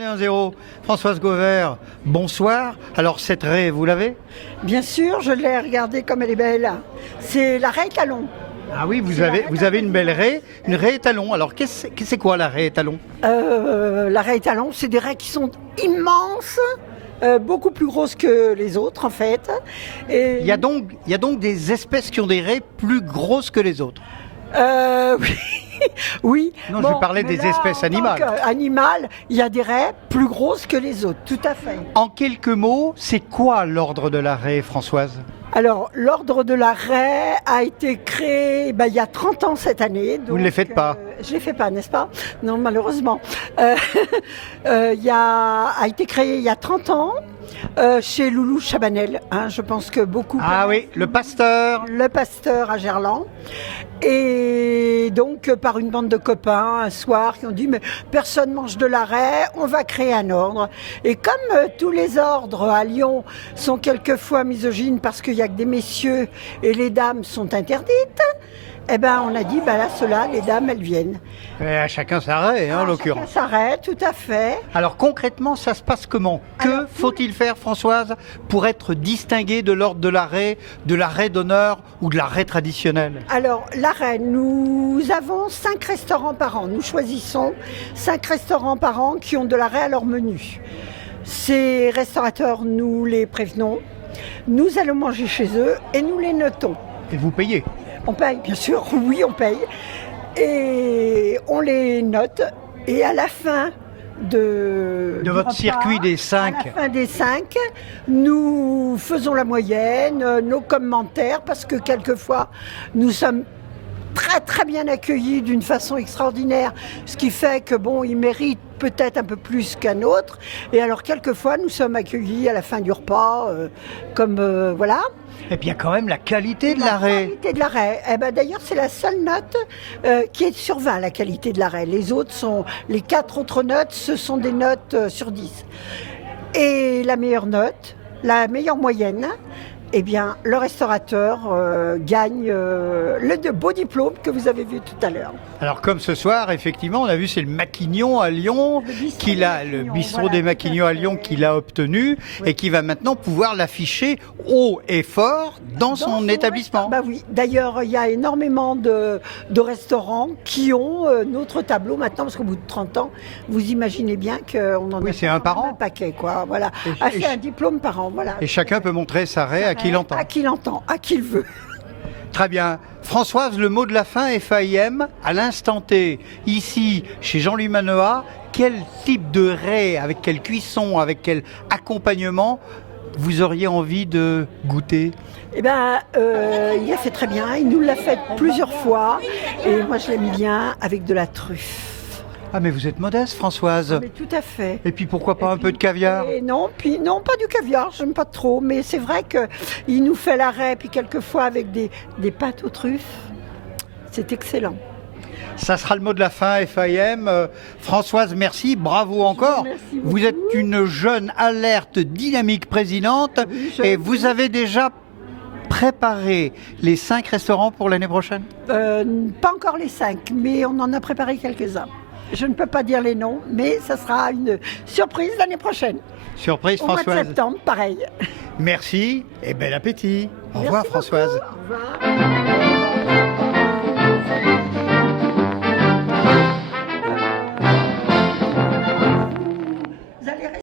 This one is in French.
Couronne et 1-0. Françoise Gauvert, bonsoir. Alors cette raie, vous l'avez? Bien sûr, je l'ai regardée comme elle est belle. C'est la raie étalon. Ah oui, vous avez une belle raie, une raie étalon. Alors c'est quoi la raie étalon? La raie étalon, c'est des raies qui sont immenses, beaucoup plus grosses que les autres en fait. Et Il y a donc des espèces qui ont des raies plus grosses que les autres. oui. Oui. Non, je parlais des espèces animales. Animales, il y a des raies plus grosses que les autres, tout à fait. En quelques mots, c'est quoi l'ordre de la raie, Françoise? Alors, l'ordre de la raie a été créé il y a 30 ans cette année. Donc, Vous ne les faites pas? Je ne les fais pas, n'est-ce pas? Non, malheureusement. A été créé il y a 30 ans chez Loulou Chabanel. Je pense que beaucoup... Ah oui, le pasteur. Le pasteur à Gerland. Et donc, par une bande de copains, un soir, qui ont dit « Mais personne mange de la raie, on va créer un ordre. » Et comme tous les ordres à Lyon sont quelquefois misogynes parce qu'il n'y a que des messieurs et les dames sont interdites, eh ben, on a dit là, ceux-là, les dames, elles viennent. Et à chacun sa raie, en l'occurrence. Chacun sa raie, tout à fait. Alors concrètement, ça se passe comment? Que faut-il faire, Françoise, pour être distingué de l'ordre de la raie d'honneur ou de la raie traditionnelle? Alors, la raie, nous avons 5 restaurants par an. Nous choisissons 5 restaurants par an qui ont de la raie à leur menu. Ces restaurateurs, nous les prévenons. Nous allons manger chez eux et nous les notons. Et vous payez? On paye, bien sûr, oui, on paye. Et on les note. Et à la fin de votre repas, circuit des 5. À la fin des 5, nous faisons la moyenne, nos commentaires, parce que quelquefois, nous sommes très très bien accueillis d'une façon extraordinaire, ce qui fait que ils méritent peut-être un peu plus qu'un autre. Et alors quelquefois, nous sommes accueillis à la fin du repas, voilà. Et puis il y a quand même la qualité de la raie. La qualité de la raie. D'ailleurs, c'est la seule note qui est sur 20, la qualité de la raie. Les 4 autres notes, ce sont des notes sur 10. Et la meilleure note, la meilleure moyenne, le restaurateur gagne le beau diplôme que vous avez vu tout à l'heure. Alors comme ce soir, effectivement, on a vu, c'est le Maquignon à Lyon, le bistrot des Maquignons à Lyon qu'il a obtenu et qui va maintenant pouvoir l'afficher haut et fort dans son établissement. Oui, d'ailleurs, il y a énormément de restaurants qui ont notre tableau maintenant, parce qu'au bout de 30 ans, vous imaginez bien qu'on en a c'est un par an. Un paquet, quoi. Voilà. C'est un diplôme par an, voilà. Et chacun peut montrer sa raie à qui l'entend. À qui l'entend, à qui le veut. Très bien. Françoise, le mot de la fin, FAIM, à l'instant T, ici, chez Jean-Louis Manoa, quel type de raie, avec quelle cuisson, avec quel accompagnement vous auriez envie de goûter? Il a fait très bien, il nous l'a fait plusieurs fois, et moi je l'aime bien avec de la truffe. Ah mais vous êtes modeste, Françoise. Mais tout à fait. Et puis pourquoi pas un peu de caviar? Non, pas du caviar, j'aime pas trop, mais c'est vrai qu'il nous fait la raie, puis quelquefois avec des pâtes aux truffes. C'est excellent. Ça sera le mot de la fin, FAIM. Françoise, merci, bravo encore. Merci beaucoup. Vous êtes une jeune, alerte, dynamique présidente, et vous avez déjà préparé les 5 restaurants pour l'année prochaine? Pas encore les 5, mais on en a préparé quelques-uns. Je ne peux pas dire les noms, mais ça sera une surprise l'année prochaine. Surprise, Françoise. Au mois de septembre, pareil. Merci et bel appétit. Au revoir, Merci Françoise. Beaucoup. Au revoir.